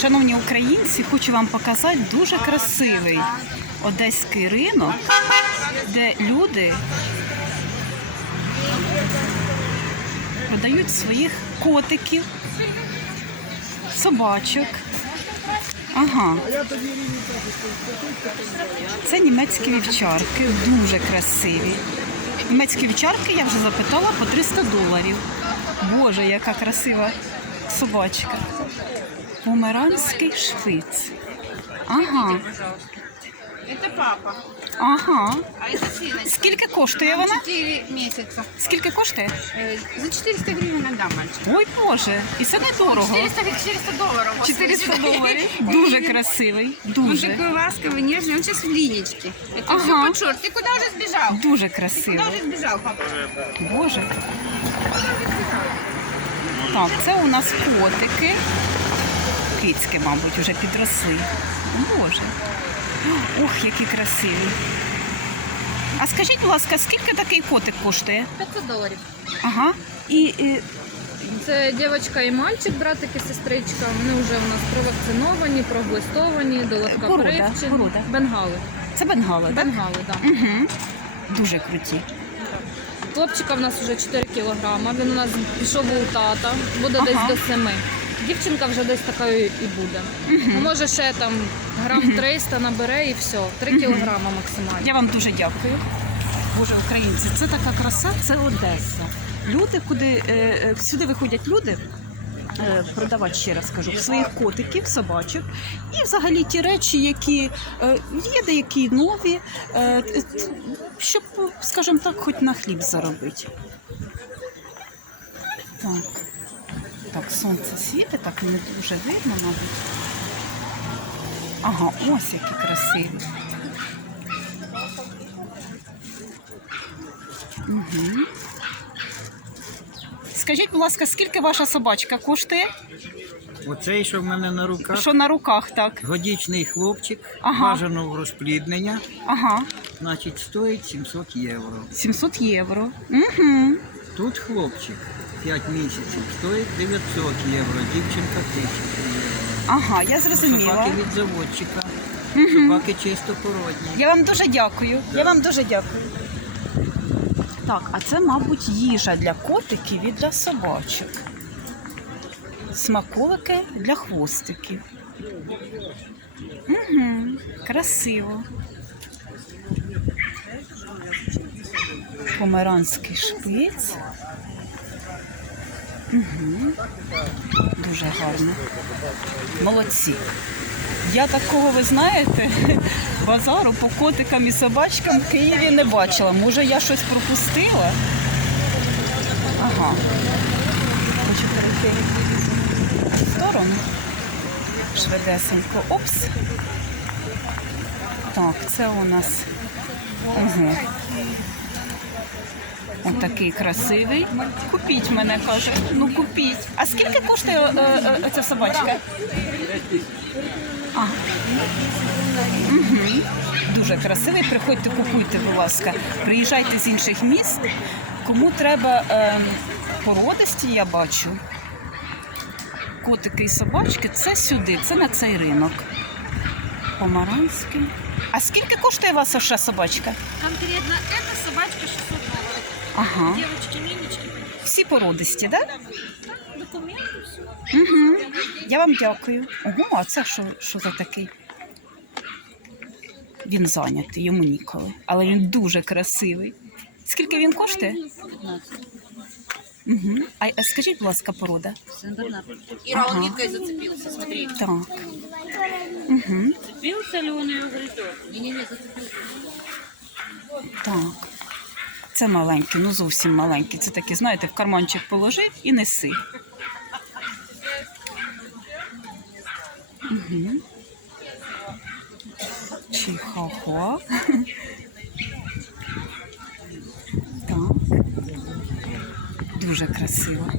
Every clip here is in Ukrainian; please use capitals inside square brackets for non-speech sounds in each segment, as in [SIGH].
Шановні українці, хочу вам показати дуже красивий одеський ринок, де люди продають своїх котиків, собачок. Ага. Це німецькі вівчарки, дуже красиві. Німецькі вівчарки я вже запитала по 300 доларів. Боже, яка красива собачка. Померанський шпиц. Ага, Это папа, ага. а это сыночка. Скільки коштує вона? 4 месяца. Скільки коштує? Э, За 400 гривен отдам мальчик. Ой, Боже, і це недорого. 400, как 400 долларов. господи. 400 доларів. Дуже красивий. Он Дуже. такой ласковый, нежный, он сейчас в линечке. Это Ага. все под шорт. Ты куда уже сбежал? Дуже Куда красивий. уже сбежал, папа? Боже. Так, це у нас котики. Кицьки, мабуть, вже підросли. Боже. Ох, які красиві. А скажіть, будь ласка, скільки такий котик коштує? 500 доларів. Ага. І, і Це дівчинка і мальчик, братик і сестричка. Вони вже у нас провакциновані, проглистовані, до лотка Порода, привчені. порода. Бенгали. це бенгали, так? Бенгали, так. Угу. Дуже круті. Хлопчика в нас вже 4 кілограма. Він у нас пішов у тата, буде Ага. десь до 7. Дівчинка вже десь такою і буде. Ну, може ще там грам 300 набере і все. 3 кілограма максимально. Я вам дуже дякую. Боже, українці, це така краса, це Одеса. Люди, куди е, е, сюди виходять люди. е, Продавати ще раз кажу своїх котиків, собачок і взагалі ті речі, які е, є деякі нові, щоб, скажімо так, хоч на хліб заробити. Так, так, сонце світить, так не дуже видно, мабуть. Ага, ось які красиві. Скажіть, будь ласка, скільки ваша собачка коштує? Оцей, що в мене на руках, Що на руках, так? годічний хлопчик, Ага. бажано в розпліднення, Ага, значить, стоїть 700 євро. 700 євро. Угу. Тут хлопчик 5 місяців стоїть 900 євро, дівчинка 1000 євро. Ага, я зрозуміла. Собаки від заводчика, собаки чисто породні. Я вам дуже дякую. Я вам дуже дякую. Так, а це, мабуть, їжа для котиків і для собачок. Смаколики для хвостиків. Угу, красиво. Померанський шпиц. Угу. Дуже гарно. Молодці. Я такого, ви знаєте, [LAUGHS] базару по котикам і собачкам в Києві не бачила. Може, я щось пропустила? Ага. Хочу перейти в сторону. Швидесенько. Опс. Так, це у нас. Угу. Ось такий красивий. Купіть мене, каже. Ну купіть. А скільки коштує е, е, ця собачка? А. Угу. Дуже красивий. Приходьте, купуйте, будь ласка. Приїжджайте з інших міст. Кому треба е, породисті, я бачу. Котики і собачки, це сюди, це на цей ринок. Помаранський. А скільки коштує ваша ще собачка? Конкретно эта собачка 600 долларов. Ага. Девочки. Всі породисті, так? Да? Документы, все. Угу. Я вам дякую. Ого, а це що, що за такий? Він зайнятий, йому ніколи. Але він дуже красивий. Скільки він коштує? Угу. А, а скажіть, будь ласка, порода. И Раул ниткой зацепился, смотри. Так. Угу. Зацепился ли он ее грызет? Не-не-не, зацепился. Так. Це маленький, ну зовсім маленький. Це такі, знаєте, в карманчик положив і неси. Угу. Чихахуа. Так. Дуже красиво.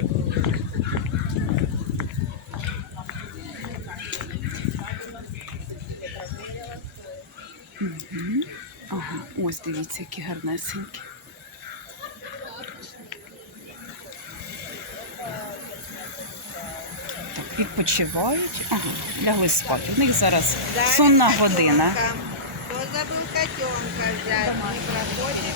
Мгм. Ага, ось дивіться, які гарнесенькі. Відпочивають. Ага, лягли спати. У них зараз сонна година. Кто забыл котенка взять? Не проходит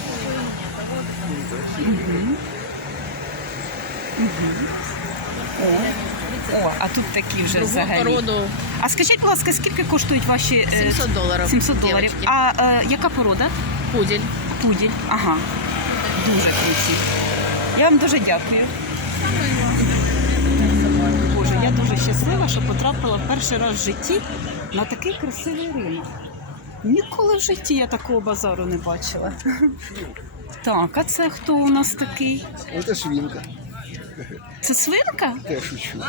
О, о, а тут такі вже Другу взагалі. породу А скажіть, будь ласка, скільки коштують ваші е, 700 доларів. 700 доларів? А е, яка порода? Пудель. Пуділь. Ага. Дуже круті. Я вам дуже дякую. Щаслива, що потрапила перший раз в житті на такий красивий ринок. Ніколи в житті я такого базару не бачила. [LAUGHS] Так, а це хто у нас такий? Это свинка. Це свинка? Я шучу.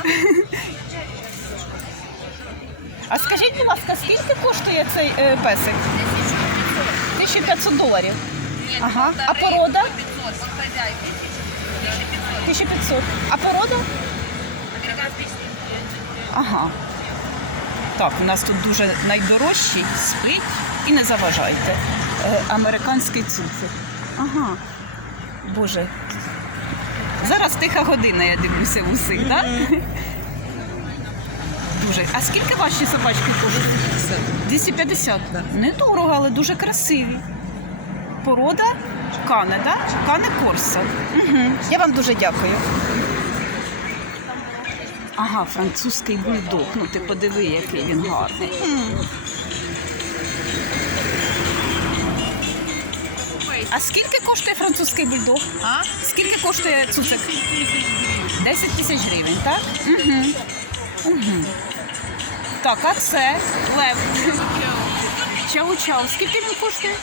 А скажіть, будь ласка, скільки коштує цей е, песик? 1500 доларів. Ага. А порода? 1500. А порода? Ага. Так, у нас тут дуже найдорожчий спить і не заважайте. Е, американський цуцик. Ага. Боже. Зараз тиха година, я дивлюся в усіх, так? Дуже. А скільки ваші собачки коштують? 250. Недорого, але дуже красиві. Порода Кане, да? Кане Корса. Угу. Я вам дуже дякую. Ага, французький бульдог. Ну ти подиви, який він гарний. А скільки коштує французький бульдог? А? Скільки коштує цуцик? 10 тисяч гривень, так? Угу. Угу. Так, а це лев. Чау-чау. Скільки він коштує?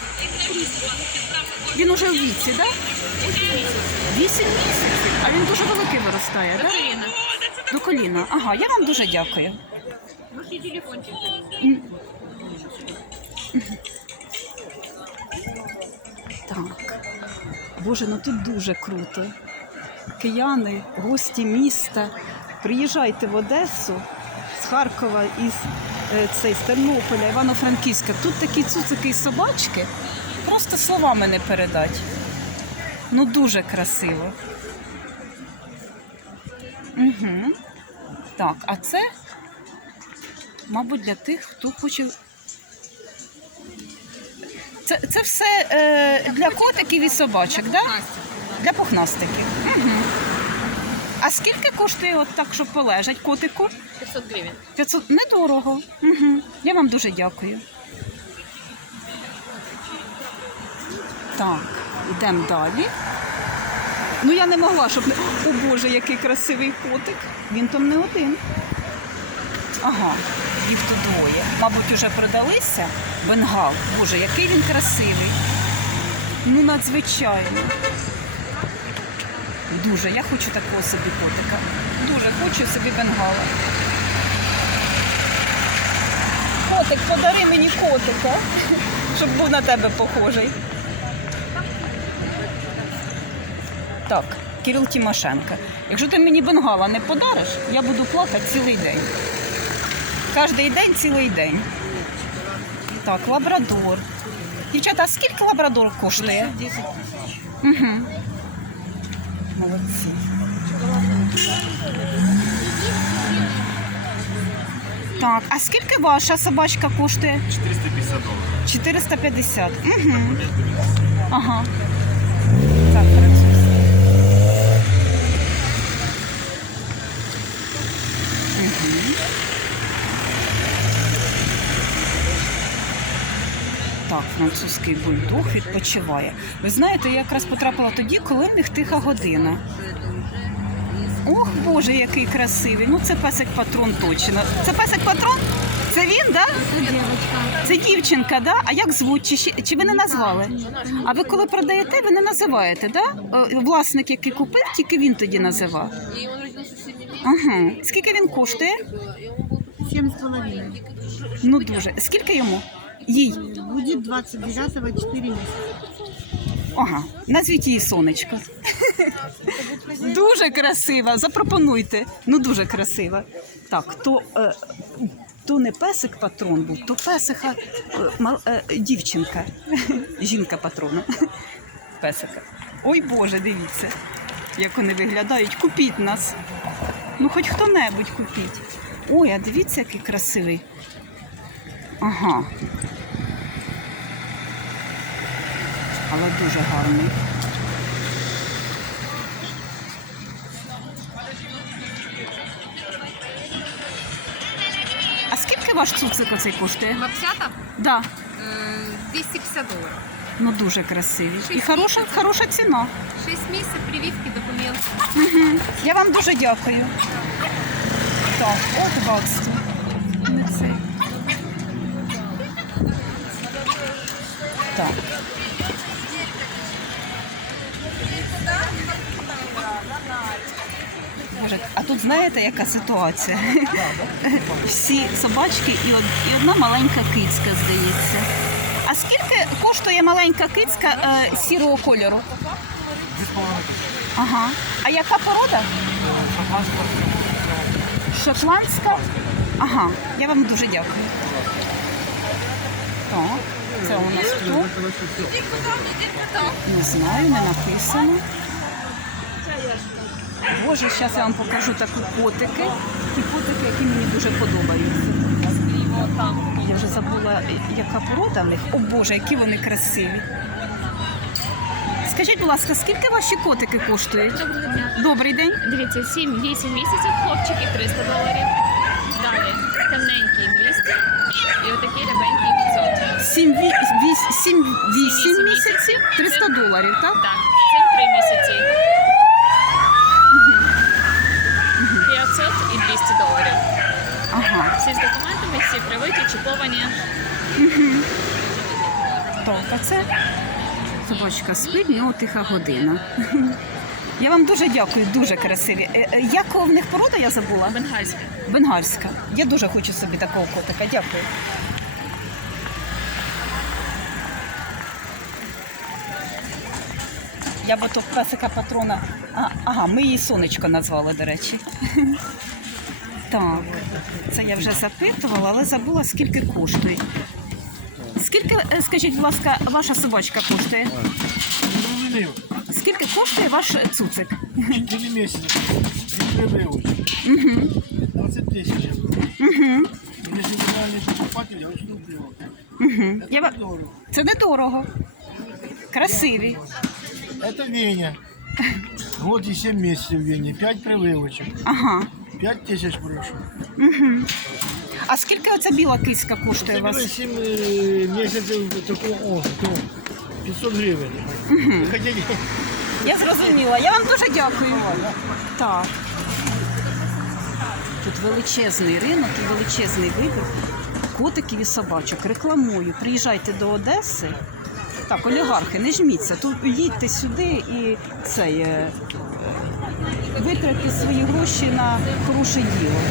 Він уже в віці, так? Вісім місяців. А він дуже великий виростає, так? Коліна. До коліна. Ага, я вам дуже дякую. М. Так. Боже, ну тут дуже круто. Кияни, гості міста. Приїжджайте в Одесу з Харкова, із е, цей, з Тернополя, Івано-Франківська. Тут такі цуцики і собачки. Просто словами не передать. Ну дуже красиво. Угу. Так, а це, мабуть, для тих, хто хоче. Це, це все е, для котиків і собачок, так? Да? Для пухнастиків. Угу. А скільки коштує от так, щоб полежать котику? 500 гривень. 500 недорого. Угу. Я вам дуже дякую. Так, йдемо далі. Ну я не могла, щоб не. О Боже, який красивий котик. Він там не один. Ага, їх тут двоє. Мабуть, уже продалися. Бенгал. Боже, який він красивий. Ну, надзвичайно. Дуже. Я хочу такого собі котика. Дуже хочу собі бенгала. Котик, подари мені котика, щоб був на тебе похожий. Так, Кирил Тимошенко. Якщо ти мені бенгала не подариш, я буду плакати цілий день. Кожний день, цілий день. Так, лабрадор. Дівчата, а скільки лабрадор коштує? 10 тисяч. Угу. Молодці. Так, а скільки ваша собачка коштує? 450 доларів. 450. Угу. Ага. Так, Так, французький бульдог відпочиває. Ви знаєте, я якраз потрапила тоді, коли в них тиха година. Ох, Боже, який красивий. Ну це песик патрон точно. Це песик патрон? Це він, да? Це дівчинка. Це дівчинка, да? А як звуть? Чи, чи ви не назвали? А ви коли продаєте, ви не називаєте, да? Е, Власник, який купив, тільки він тоді називав. Ага. Скільки він коштує? Семь с половиной. Ну дуже. Скільки йому? Їй. Будет 29-го 4 месяца. Ага, назвіть її сонечко. [LAUGHS] дуже красива. Запропонуйте. Ну дуже красива. Так, то, е, то не песик патрон був, то песиха е, мал- е, дівчинка. [LAUGHS] Жінка патрона. [LAUGHS] Песика. Ой Боже, дивіться, як вони виглядають. Купіть нас. Ну, хоч хто-небудь купіть. Ой, а дивіться, який красивий. Ага. Але дуже гарний. А скільки ваш цуцик оцей коштує? Лапсята Да. е, 250 доларів. Ну дуже красиві. І хороша, хороша ціна. 6 місяців прививки, документи. Я вам дуже дякую. Так, от. Не цей. Так. А тут знаєте, яка ситуація? [LAUGHS] Всі собачки і, одна маленька кицька, здається. А скільки коштує маленька кицька е, сірого кольору? Ага. А яка порода? Шотландська? Ага, я вам дуже дякую. Так, це у нас хто? Не знаю, не написано. Боже, зараз я вам покажу такі котики. Ті котики, які мені дуже подобаються. Я вже забула, яка порода в них. О Боже, які вони красиві. Скажіть, будь ласка, скільки ваші котики коштують? Добрий день. Дивіться, 7-8 місяців, хлопчики 300 доларів. Далі темненький 200 і отакий рябенький 500. 7, 8 Вісім місяців 300 доларів, так? Так, це 3 місяці. 500 і 200 доларів. Ага. Всі з документами, всі привиті, чіповані. А це собачка спить, нього тиха година. Я вам дуже дякую, дуже красиві. Е, е, Як в них порода я забула? Бенгальська. Бенгальська. Я дуже хочу собі такого котика. Дякую. Я би то песика патрона. А, ага, ми її сонечко назвали, до речі. Так, це я вже запитувала, але забула, скільки коштує. Скільки, е, скажіть, будь ласка, ваша собачка коштує? Скільки коштує ваш цуцик? 4 месяца. Первый очень. Угу. 20 тысяч. Угу. Если нормальный покупатель, я уступлю. Угу. Я... ва- Дорого. Це недорого. Красиві. Это Веня. Год и 7 месяцев Вене. 5 прививочек. Ага. 5 тысяч прошу. Угу. А скільки оця біла киська коштує у Это вас? 7 э, месяцев такого, о, то 500 гривен. Вы хотите? Я зрозуміла. Я вам дуже дякую. Так. Тут величезний ринок і величезний вибір котиків і собачок. Рекламую. Приїжджайте до Одеси. Так, олігархи, не жміться. Тут їдьте сюди і це витратьте свої гроші на хороше діло.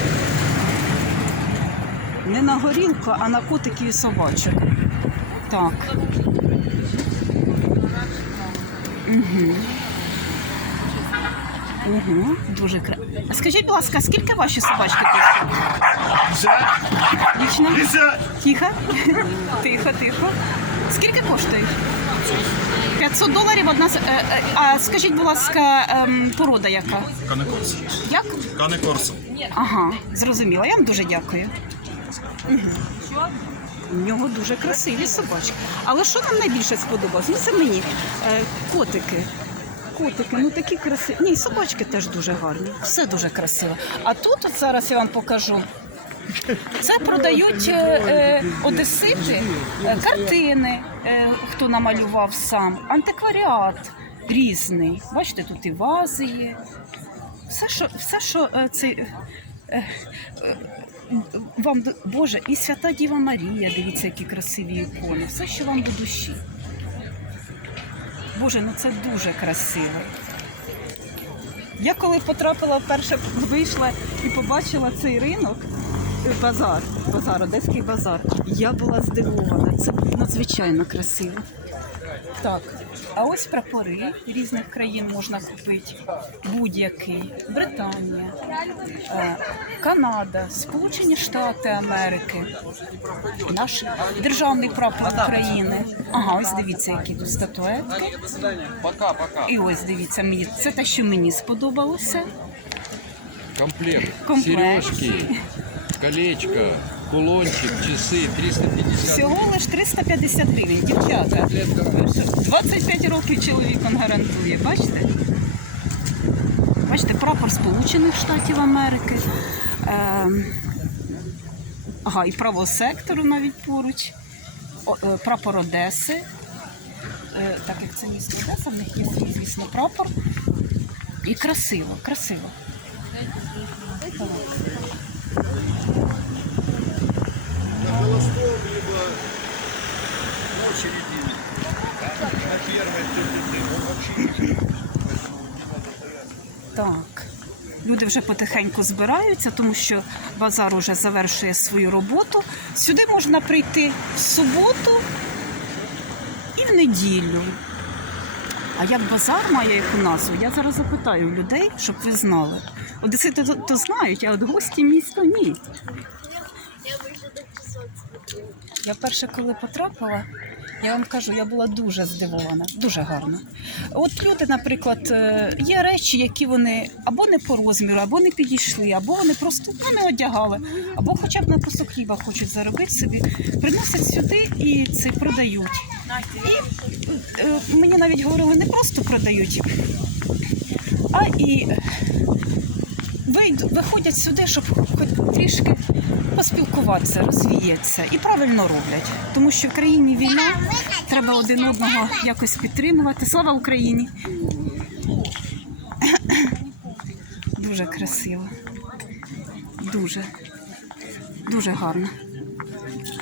Не на горілку, а на котиків і собачок. Так. Угу. Угу, дуже кра... А скажіть, будь ласка, скільки ваші собачки коштують? Вічно? Тихо. Тихо, тихо. Скільки коштують? 500 доларів одна. с- е, е, А скажіть, будь ласка, ем, порода яка? Кане Корсо. Як? Канекорсо. Ага, зрозуміла. Я вам дуже дякую. У нього дуже красиві собачки. Але що вам найбільше сподобалось? Ну, це мені е, котики. Котики, ну такі красиві. Ні, і собачки теж дуже гарні. Все дуже красиво. А тут от зараз я вам покажу. Це продають е, е, одесити, е, картини, е, хто намалював сам, антикваріат різний. Бачите, тут і вази є. Все, що, все, що е, цей. е, е, вам Боже, і свята Діва Марія, дивіться, які красиві ікони. Все, що вам до душі. Боже, ну це дуже красиво. Я коли потрапила вперше, вийшла і побачила цей ринок, базар, базар, одеський базар. Я була здивована. Це надзвичайно красиво. Так, а ось прапори різних країн можна купити. Будь-який. Британія, е, Канада, Сполучені Штати Америки, наш державний прапор України. Ага, ось дивіться, які тут статуетки. І ось дивіться, мені це те, що мені сподобалося. комплект. Комплект. Сережки, колечко, кулончик, часы 350 Всього лиш 350 гривень, дівчата. 25 років чоловік он гарантує, бачите? Бачите, прапор Сполучених Штатів Америки. Ем, ага, і право сектору навіть поруч. Е, прапор Одеси. Е, так як це місто Одеса, в них є звісно, прапор. І красиво, красиво. Так. Люди вже потихеньку збираються, тому що базар уже завершує свою роботу. Сюди можна прийти в суботу і в неділю. А як базар має яку назву, я зараз запитаю людей, щоб ви знали. Одесити то, знають, а от гості міста ні. Я перше, коли потрапила, я вам кажу, я була дуже здивована, дуже гарно. От люди, наприклад, е, є речі, які вони або не по розміру, або не підійшли, або вони просто ну, не одягали, або хоча б на кусок хліба хочуть заробити собі, приносять сюди і це продають. І е, мені навіть говорили, не просто продають, а і виходять сюди, щоб хоч трішки поспілкуватися, розвіятися. І правильно роблять. Тому що в країні війна, треба один одного якось підтримувати. Слава Україні! Дуже красиво. Дуже. Дуже гарно.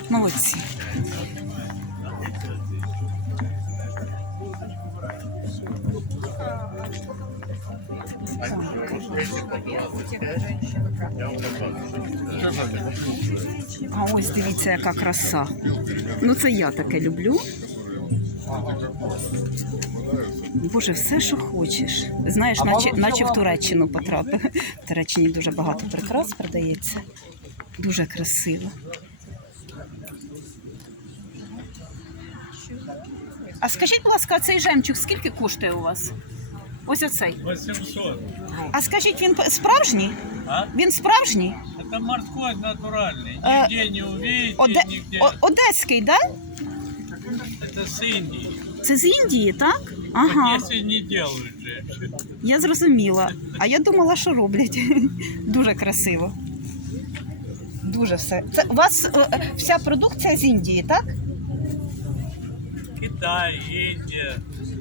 Молодці. А ось дивіться, яка краса. Ну це я таке люблю. Боже, все, що хочеш. Знаєш, наче, наче в Туреччину потрапив. [LAUGHS] В Туреччині дуже багато прикрас продається. Дуже красиво. А скажіть, будь ласка, цей жемчуг скільки коштує у вас? Ось оцей. 800. А скажіть, він справжній? А? Він справжній? Это морской натуральный. Э, Нигде не увидите, Оде... нигде. О- Одеський, так? Да? Это с Индии. Це з Індії, так? Так Ага, Если не делают женщин. я зрозуміла. А я думала, що роблять. [LAUGHS] Дуже красиво. Дуже все. Це у вас е, вся продукція з Індії, так? Китай, Индия,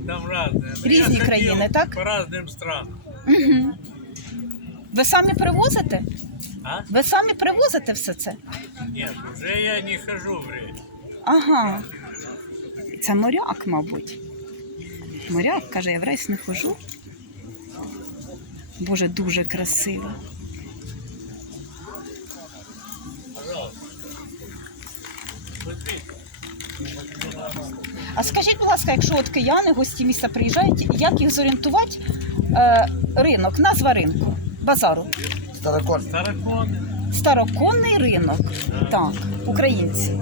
там разные. Но я Разные ходил краины, так? По разным странам. Угу. Ви самі привозите? А? Ви самі привозите все це? Нет, уже я не хожу в рейс. Ага. Це моряк, мабуть. Моряк каже, я в рейс не хожу. Боже, дуже красиво. А скажіть, будь ласка, якщо от кияни, гості міста приїжджають, як їх зорієнтувати? Е, ринок, назва ринку, базару. Староконы. Староконний ринок. Так, українці.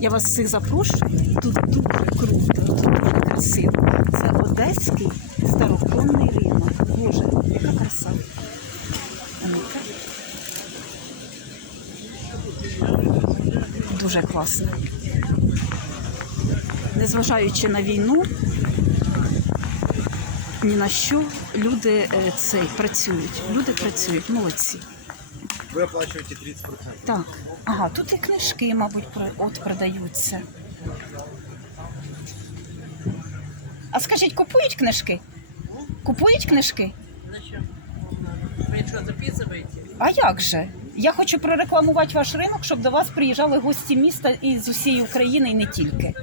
Я вас всіх запрошую. Тут дуже круто, тут дуже красиво. Це Одеський староконний ринок. Боже, яка краса. Дуже класно. Незважаючи на війну, ні на що люди е, цей працюють. Люди працюють, молодці. Ви оплачуєте 30%. Так, ага, тут і книжки, мабуть, от продаються. А скажіть, купують книжки? Купують книжки? Вы что, записываете? А як же? Я хочу прорекламувати ваш ринок, щоб до вас приїжджали гості міста із усієї України і не тільки.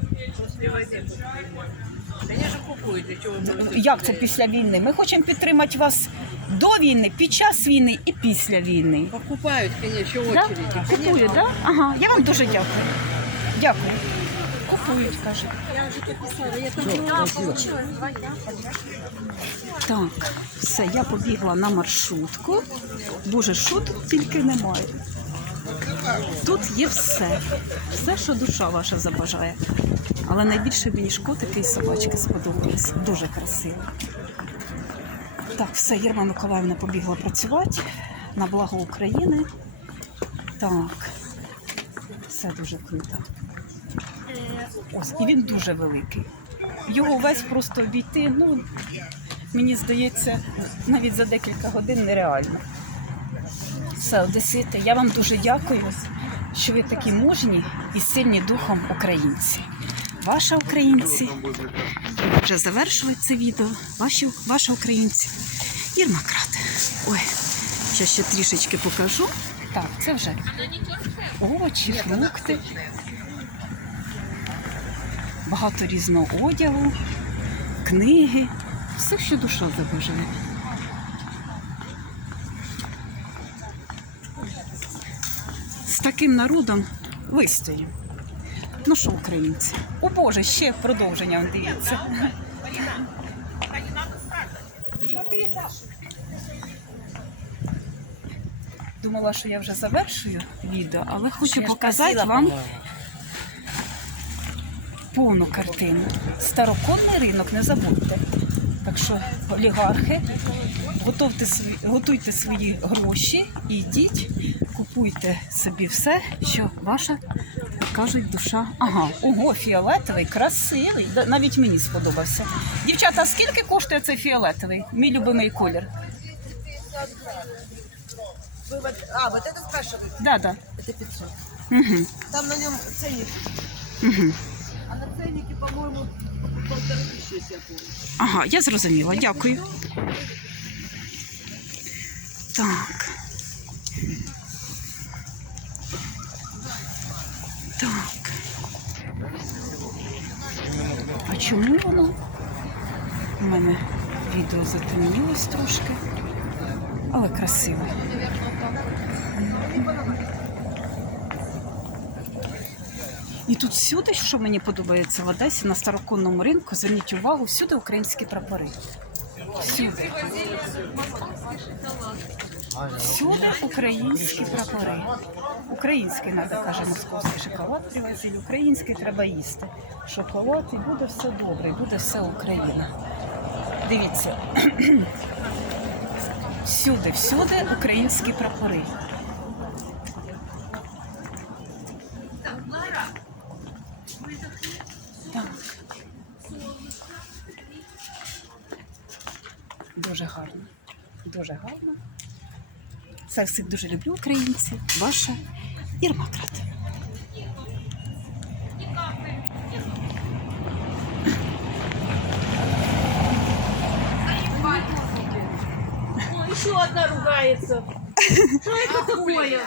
Конечно, купуете. Чего вы будете? Як це після війни? Ми хочемо підтримати вас до війни, під час війни і після війни. Покупают, конечно, Да? очереди. Купують, так? Да? Ага, я вам дуже дякую. Дякую. Купують, каже. Так, все, я побігла на маршрутку. Боже, що тут тільки немає. Тут є все. Все, що душа ваша забажає. Але найбільше мені ж котики і собачки сподобались. Дуже красиво. Так, все, Єрма Миколаївна побігла працювати. на благо України. Так, все дуже круто. Ось, і він дуже великий. Його весь просто обійти, ну, мені здається, навіть за декілька годин нереально. Все, одесити, я вам дуже дякую, що ви такі мужні і сильні духом українці. Ваша українці. Вже завершили це відео. Ваші, ваша українці. Ірма Крат. Ой, ще ще трішечки покажу. Так, це вже овочі, фрукти. Багато різного одягу, книги. Все, що душа забажає. Таким народом вистоїмо. Ну що, українці? О Боже, ще продовження, дивіться. Думала, що я вже завершую відео, але хочу показати вам повну картину. Староконний ринок, не забудьте. Так що, олігархи, готуйте свої гроші і йдіть, купуйте собі все, що ваша, як кажуть, душа. Ага, ого, фіолетовий, красивий. Да, Навіть мені сподобався. Дівчата, скільки коштує цей фіолетовий? Мій любимий колір. Вы вот, а, вот это спрашивают? Да, да. Это 500. Угу, Там на нем ценник. угу. А на ценнике, по-моему, полторы тысячи, если я помню. Ага, я зрозуміла, дякую. Так. Так. Чому воно? У мене відео затемнілось трошки, але красиво. І тут всюди, що мені подобається в Одесі, на староконному ринку, зверніть увагу, всюди українські прапори. Всюди. Всюди українські прапори. Український треба, каже московський шоколад привозили, український треба їсти. Шоколад і буде все добре, і буде все Україна. Дивіться. [CLEARS THROAT] Всюди, всюди українські прапори. Це всіх дуже люблю українців. Ваша Ірма Крат. Еще одна ругается. Что это такое?